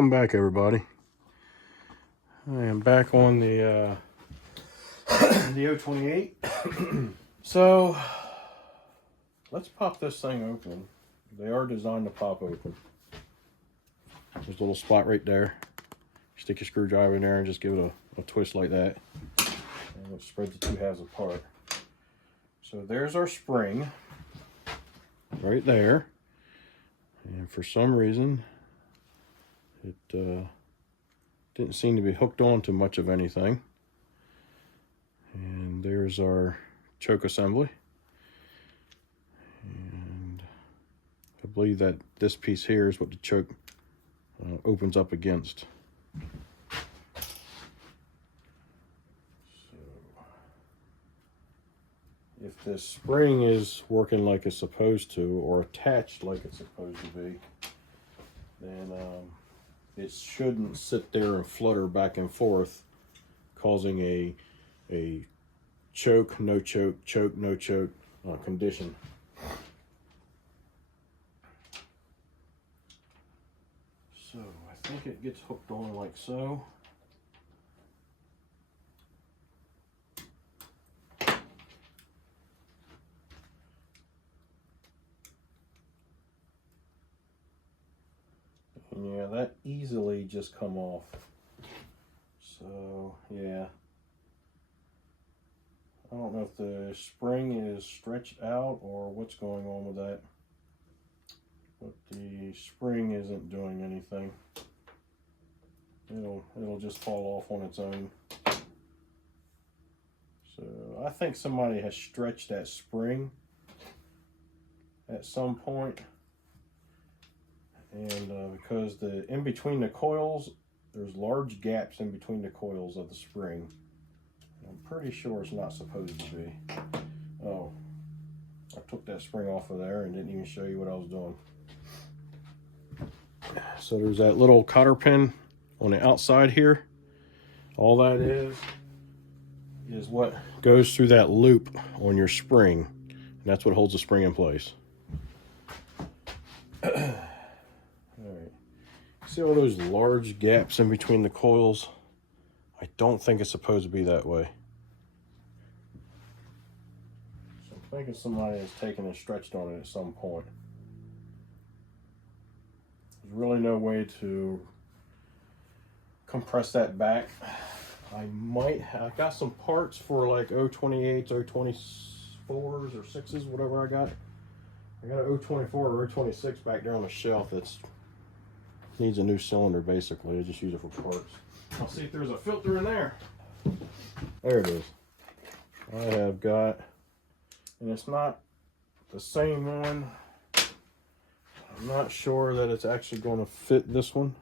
welcome back, everybody. I am back on the 028. So let's pop this thing open. They are designed to pop open. There's a little spot right there. Stick your screwdriver in there and just give it a twist like that, and we'll spread the two halves apart. So there's our spring right there, and for some reason it didn't seem to be hooked on to much of anything. And there's our choke assembly, and I believe that this piece here is what the choke opens up against. So if this spring is working like it's supposed to, or attached like it's supposed to be, then it shouldn't sit there and flutter back and forth, causing a choke, no choke, choke, no choke condition. So I think it gets hooked on like so. And yeah, that easily just come off. So yeah, I don't know if the spring is stretched out or what's going on with that, but the spring isn't doing anything. It'll just fall off on its own. So I think somebody has stretched that spring at some point, and because in between the coils, there's large gaps in between the coils of the spring. I'm pretty sure it's not supposed to be. Oh, I took that spring off of there and didn't even show you what I was doing. So there's that little cotter pin on the outside here. All that is what goes through that loop on your spring, and that's what holds the spring in place. All right. See all those large gaps in between the coils? I don't think it's supposed to be that way. So I'm thinking somebody has taken and stretched on it at some point. There's really no way to compress that back. I got some parts for like 028s, 024s, or 6s, whatever I got. I got a 024 or 026 back there on the shelf that's needs a new cylinder basically. I just use it for parts. I'll see if there's a filter in there. There it is. I have got, and it's not the same one. I'm not sure that it's actually going to fit this one.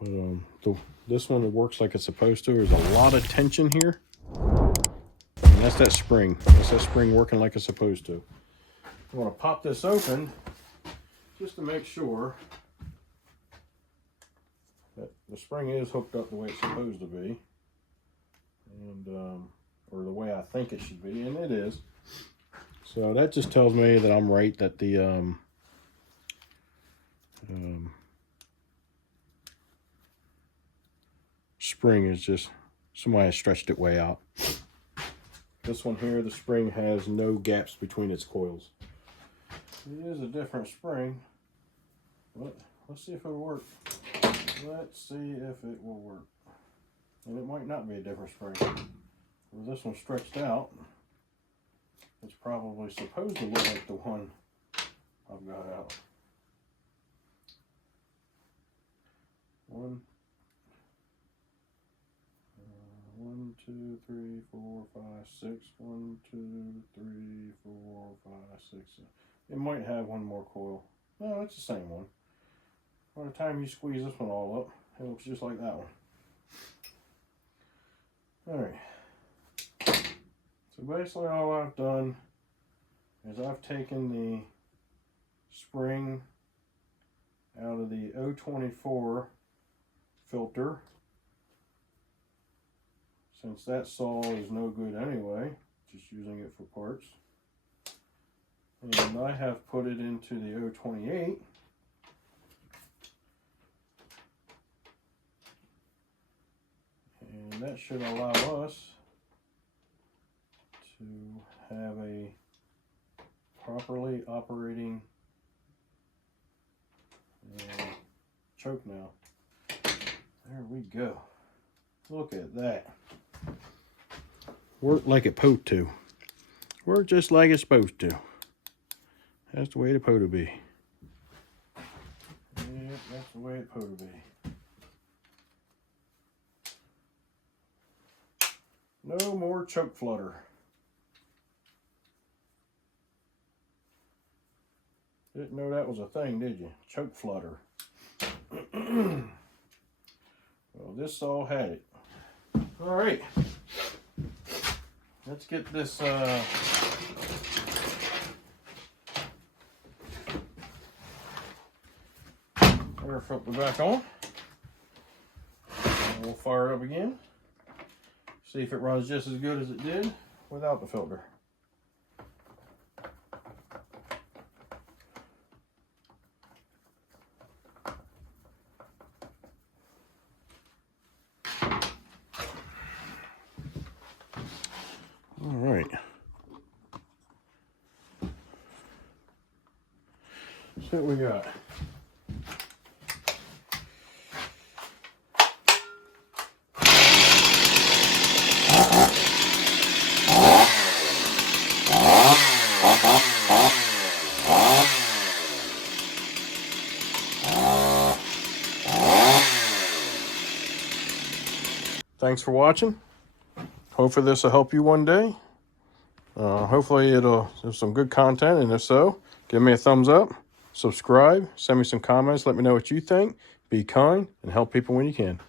But this one, it works like it's supposed to. There's a lot of tension here. And that's that spring. That's that spring working like it's supposed to. I want to pop this open just to make sure that the spring is hooked up the way it's supposed to be, and or the way I think it should be, and it is. So that just tells me that I'm right, that the spring is just, somebody has stretched it way out. This one here, the spring has no gaps between its coils. It is a different spring, but let's see if it'll work. Let's see if it will work. And it might not be a different spring. With this one stretched out, it's probably supposed to look like the one I've got out. 1, 2, 3, 4, 5, 6. 1, 2, 3, 4, 5, 6. It might have one more coil. No, it's the same one. By the time you squeeze this one all up, it looks just like that one. Alright. So basically all I've done is I've taken the spring out of the 024 filter, since that saw is no good anyway, just using it for parts. And I have put it into the 028 that should allow us to have a properly operating choke now. There we go. Look at that. Work like it's supposed to. Work just like it's supposed to. That's the way it's supposed to be. Yep, that's the way it's supposed to be. No more choke flutter. Didn't know that was a thing, did you? Choke flutter. Well, this saw had it. All right. Let's get this air filter back on. And we'll fire it up again. See if it runs just as good as it did without the filter. All right. So what we got? Thanks for watching. Hopefully this will help you one day. Hopefully there's some good content, and if so, give me a thumbs up, subscribe, send me some comments, let me know what you think, be kind, and help people when you can.